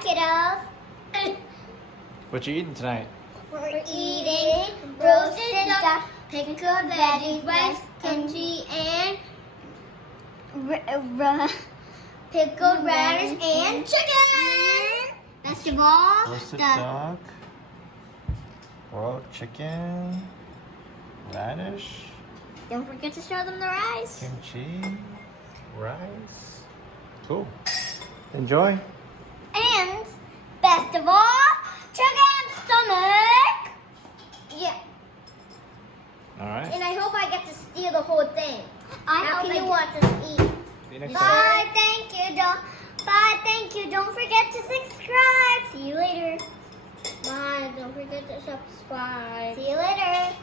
kiddos. What you eating tonight? We're eating roasted duck, pickled veggies, rice, kimchi, and pickled radish and chicken. Best of all, Roasted duck, boiled chicken, radish, don't forget to show them the rice. kimchi, rice. Cool. Enjoy. And best of all, chicken stomach. Yeah. All right. And I hope I get to steal the whole thing. How can you watch us eat? See you next time. Bye, thank you. Bye, thank you. Don't forget to subscribe. See you later. Bye, don't forget to subscribe. See you later.